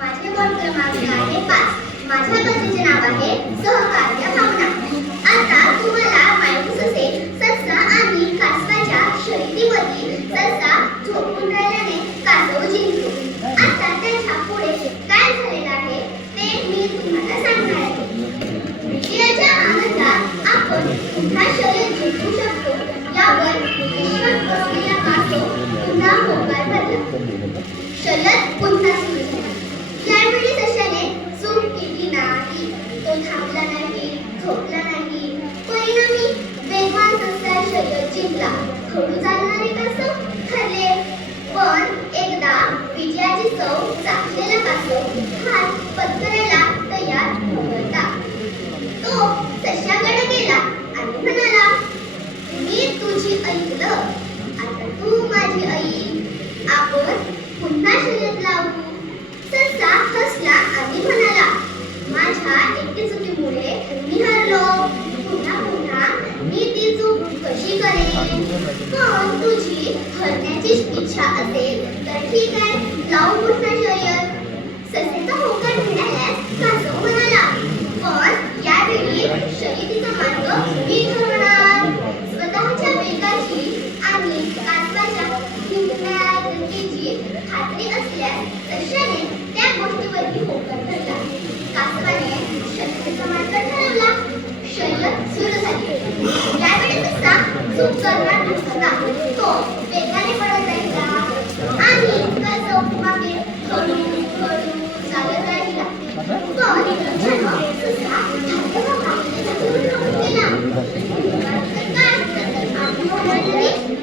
माझे बोर्ड क्रमांक आहे 5. माझ्या कथेचे नाव आहे सहकार्य भावना. आता तुम्हाला माहितीच असेल, ससा आणि कासवाच्या शर्यतीमध्ये ससा झोपून राहिल्याने कासव जिंकतो. आता त्याच्या पुढे काय झालेलं आहे ते मी तुम्हाला सांगणार आहे. विजयाच्या आनंदात आपण पुन्हा शर्यत जिंकू शकतो यावर विश्वास बसलेला कासव पुन्हा होकार भरला. शर्यत पुन्हा सुरू झाली. यावेळी सशाने चूक केली नाही. तो थांबला नाही, झोपला नाही. परिणामी वेगवान ससा शर्यत जिंकला. हळू चालणारे कासव ठरले. पण एकदा विजयाची चव चाखलेला कासव हात पत्करायला तयार होता. तो सशाकडे गेला आणि म्हणाला, मी तुझी ऐकलं, आता तू माझी आई. आपण पुन्हा शर्यत लावू. ससा हसला आणि म्हणाला, माझ्या एकटी चुकीमुळे मी हरलो. पुन्हा पुन्हा मी ती चूक कशी करेन? पण तुझी हरण्याची इच्छा असेल तर ठीक आहे, लावू पुन्हा शर्यत. ससेचा होकार मिळाल्यास कासव म्हणाला, पण यावेळी शर्यतीचा मार्ग मी ठरवणार. स्वतःच्या वेगाची आणि कासवाच्या जिंकण्याची खात्री असल्यास सशाने त्या गोष्टीवरही होकार धरला. कासवाने शर्यतीचा मार्ग ठरवला. शर्यत सुरू झाली. यावेळी ससा चूक करणार नसताना तो वेगाने पळत राहिला आणि कासव मागे हळू हळू चालत राहिला. पण अचानक ससा गेला.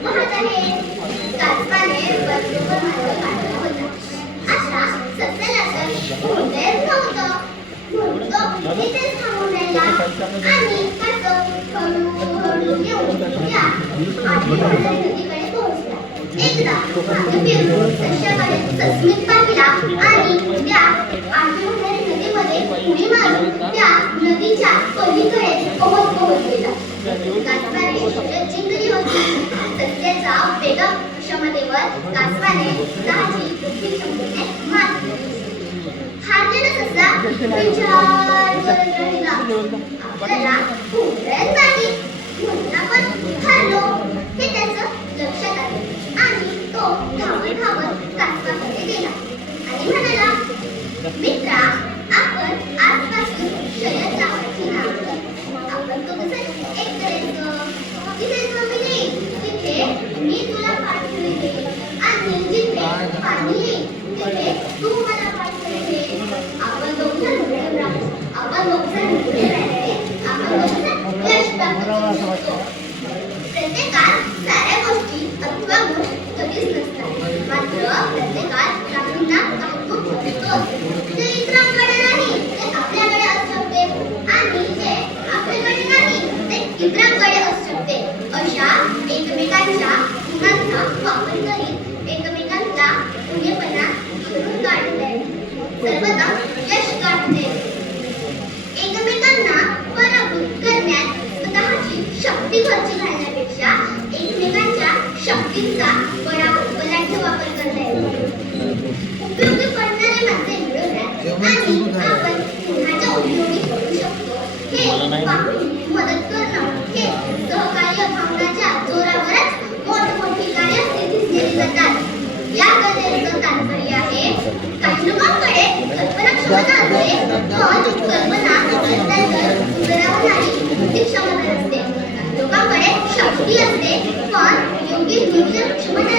पाहत आहे. कासवाने बरोबर मार्ग काढला होता. आता सस्याला तर कोणतेच नव्हतं. म्हणून तो तिथेच थांबून राहिला आणि कासव हळूहळू येऊन त्या आठवड्याच्या नदीकडे पोहोचला. एकदा मागे फिरून सस्याकडे सस्मित पाहिला आणि त्या आठवड्याच्या नदीमध्ये उडी मारून त्या नदीच्या पलीकडे पोहोच गेला. कासवाने शर्यत जिंकली होती. सस्याच्या वेग क्षमतेवर कासवाने स्वतःची बुद्धी क्षमतेने मात केली. हारलेला ससा विचार करत राहिला, आपल्याला पुरेच नाही म्हणून आपण हारलो हे त्याचं लक्षात आले आणि तो धावत धावत कासवाकडे गेला आणि म्हणाला, मित्रा, आपण आजपासून शर्यत लावायची नाही. आपण दोघंजण एक करायचं. जिथे जमीन येईल तिथे मी तुला पाठवून देईन आणि जिथे पाणी येईल तिथे तू मला पाठवून दे. आपण दोघंजण मिळून राहू. आपण दोघंजण मिळून राहिले आपण दोघंजण यश प्राप्त करू शकतो. प्रत्येकात साऱ्या गोष्टी अथवा गुण कधीच नसतात. मात्र प्रत्येकात काहींना काही खूप महत्त्व असते. जे इतरांकडे नाही ते आपल्याकडे असू शकते आणि जे आपल्याकडे नाही ते इतरांकडे असू शकते. अशा एकमेकांच्या गुणांचा वापर करीत एकमेकांचा उणेपणा शोधून काढणे, सर्वदा यश गाठणे. एकमेकांना पराभूत करण्यात स्वतःची शक्ती खर्ची घालण्यापेक्षा एकमेकांच्या शक्तींचा बलाढ्य वापर करता येतो. उपयोगी पडणारे माणसे मिळवण्यात आणि आपण कुणाच्या उपयोगी करू शकतो हे पाहून मदत करणं हे सहकार्य भावनाच्या जोरावरच मोठमोठी कार्य सिद्धीस केली जातात. या कथेचं तात्पर्य आहे, काही लोकांकडे कल्पना क्षमता असते पण कल्पना अंतर्गत उतरवणारी बुद्धी क्षमता नसते. लोकांकडे शक्ती असते पण योग्य नियोजन क्षमता